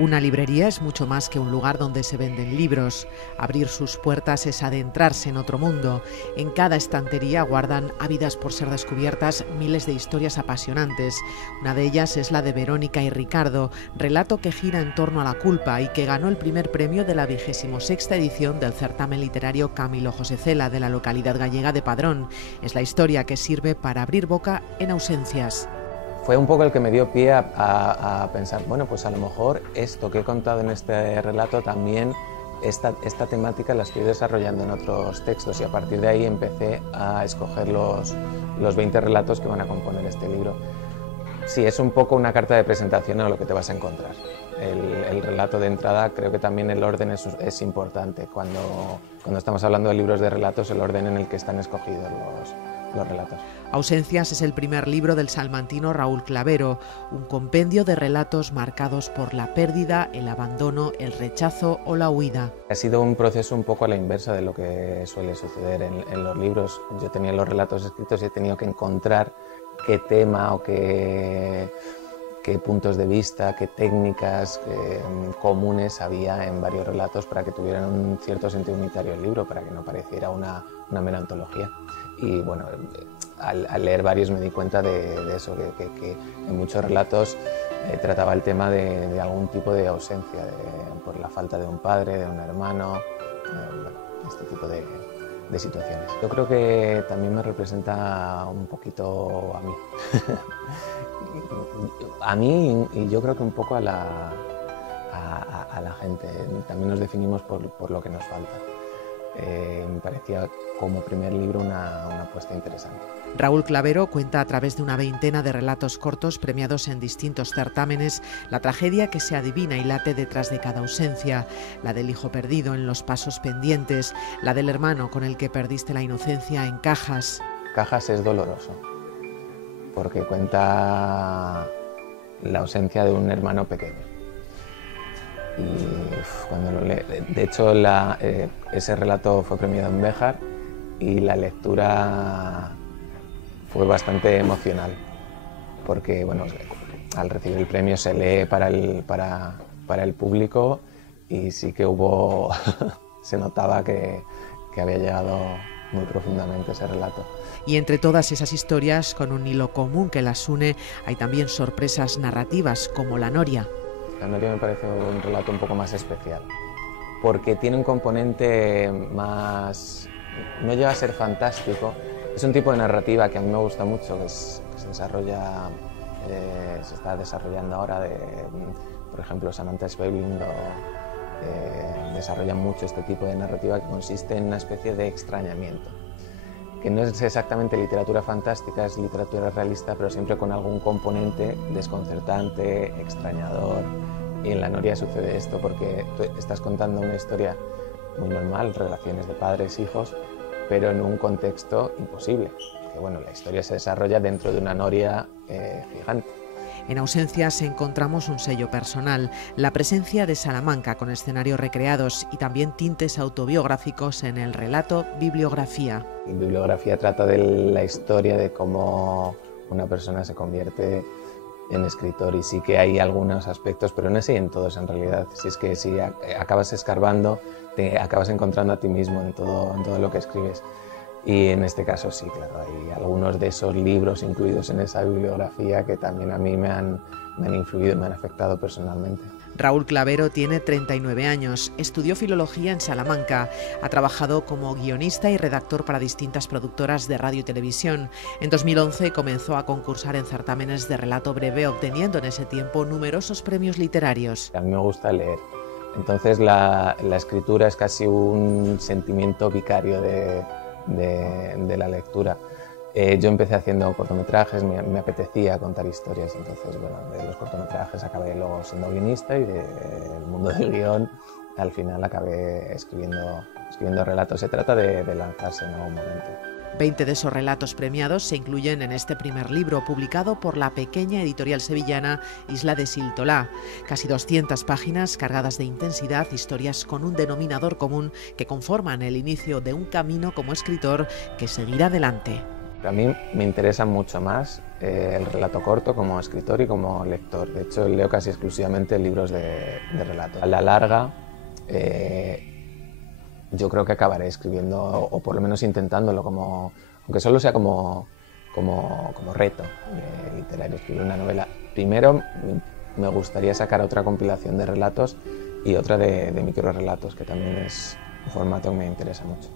Una librería es mucho más que un lugar donde se venden libros. Abrir sus puertas es adentrarse en otro mundo. En cada estantería guardan, ávidas por ser descubiertas, miles de historias apasionantes. Una de ellas es la de Verónica y Ricardo, relato que gira en torno a la culpa y que ganó el primer premio de la 26ª edición del certamen literario Camilo José Cela de la localidad gallega de Padrón. Es la historia que sirve para abrir boca en ausencias. Fue un poco el que me dio pie a pensar, bueno, pues a lo mejor esto que he contado en este relato también, esta temática la estoy desarrollando en otros textos, y a partir de ahí empecé a escoger los 20 relatos que van a componer este libro. Sí, es un poco una carta de presentación a lo que te vas a encontrar. El relato de entrada, creo que también el orden es importante. Cuando estamos hablando de libros de relatos, el orden en el que están escogidos los relatos. Ausencias es el primer libro del salmantino Raúl Clavero, un compendio de relatos marcados por la pérdida, el abandono, el rechazo o la huida. Ha sido un proceso un poco a la inversa de lo que suele suceder en los libros. Yo tenía los relatos escritos y he tenido que encontrar qué tema o qué puntos de vista, qué técnicas comunes había en varios relatos para que tuvieran un cierto sentido unitario el libro, para que no pareciera una mera antología. Y bueno, al leer varios me di cuenta de eso, que en muchos relatos trataba el tema de algún tipo de ausencia, por la falta de un padre, de un hermano, este tipo de situaciones. Yo creo que también me representa un poquito a mí. A mí, y yo creo que un poco a la gente. También nos definimos por lo que nos falta. Me parecía como primer libro una apuesta interesante. Raúl Clavero cuenta a través de una veintena de relatos cortos premiados en distintos certámenes la tragedia que se adivina y late detrás de cada ausencia, la del hijo perdido en Los pasos pendientes, la del hermano con el que perdiste la inocencia en Cajas. Cajas es doloroso, porque cuenta la ausencia de un hermano pequeño. Y cuando lo lee, de hecho ese relato fue premiado en Béjar y la lectura fue bastante emocional, porque bueno, al recibir el premio se lee para el público, y sí que hubo se notaba que había llegado muy profundamente ese relato. Y entre todas esas historias, con un hilo común que las une, hay también sorpresas narrativas como La Noria. La Noria me parece un relato un poco más especial, porque tiene un componente más... no llega a ser fantástico. Es un tipo de narrativa que a mí me gusta mucho, que se desarrolla, se está desarrollando ahora, por ejemplo, Samantha Schweblin desarrolla mucho este tipo de narrativa, que consiste en una especie de extrañamiento, que no es exactamente literatura fantástica, es literatura realista, pero siempre con algún componente desconcertante, extrañador. Y en La Noria sucede esto, porque tú estás contando una historia muy normal, relaciones de padres, hijos, pero en un contexto imposible. Que bueno, la historia se desarrolla dentro de una noria gigante. En Ausencias encontramos un sello personal, la presencia de Salamanca con escenarios recreados y también tintes autobiográficos en el relato Bibliografía. Y Bibliografía trata de la historia de cómo una persona se convierte en escritor, y sí que hay algunos aspectos, pero no es así en todos en realidad. Si es que si acabas escarbando, te acabas encontrando a ti mismo en todo lo que escribes. Y en este caso sí, claro, hay algunos de esos libros incluidos en esa bibliografía que también a mí me han influido y me han afectado personalmente. Raúl Clavero tiene 39 años, estudió filología en Salamanca, ha trabajado como guionista y redactor para distintas productoras de radio y televisión. En 2011 comenzó a concursar en certámenes de relato breve, obteniendo en ese tiempo numerosos premios literarios. A mí me gusta leer, entonces la escritura es casi un sentimiento vicario de la lectura. Yo empecé haciendo cortometrajes, me apetecía contar historias, entonces bueno, de los cortometrajes acabé luego siendo guionista, y del mundo del guión al final acabé escribiendo relatos. Se trata de lanzarse en algún momento. 20 de esos relatos premiados se incluyen en este primer libro, publicado por la pequeña editorial sevillana Isla de Siltolá. Casi 200 páginas cargadas de intensidad, historias con un denominador común que conforman el inicio de un camino como escritor que seguirá adelante. A mí me interesa mucho más el relato corto como escritor y como lector. De hecho, leo casi exclusivamente libros de relato. A la larga, yo creo que acabaré escribiendo, o por lo menos intentándolo, aunque solo sea como reto literario, escribir una novela. Primero me gustaría sacar otra compilación de relatos y otra de microrelatos, que también es un formato que me interesa mucho.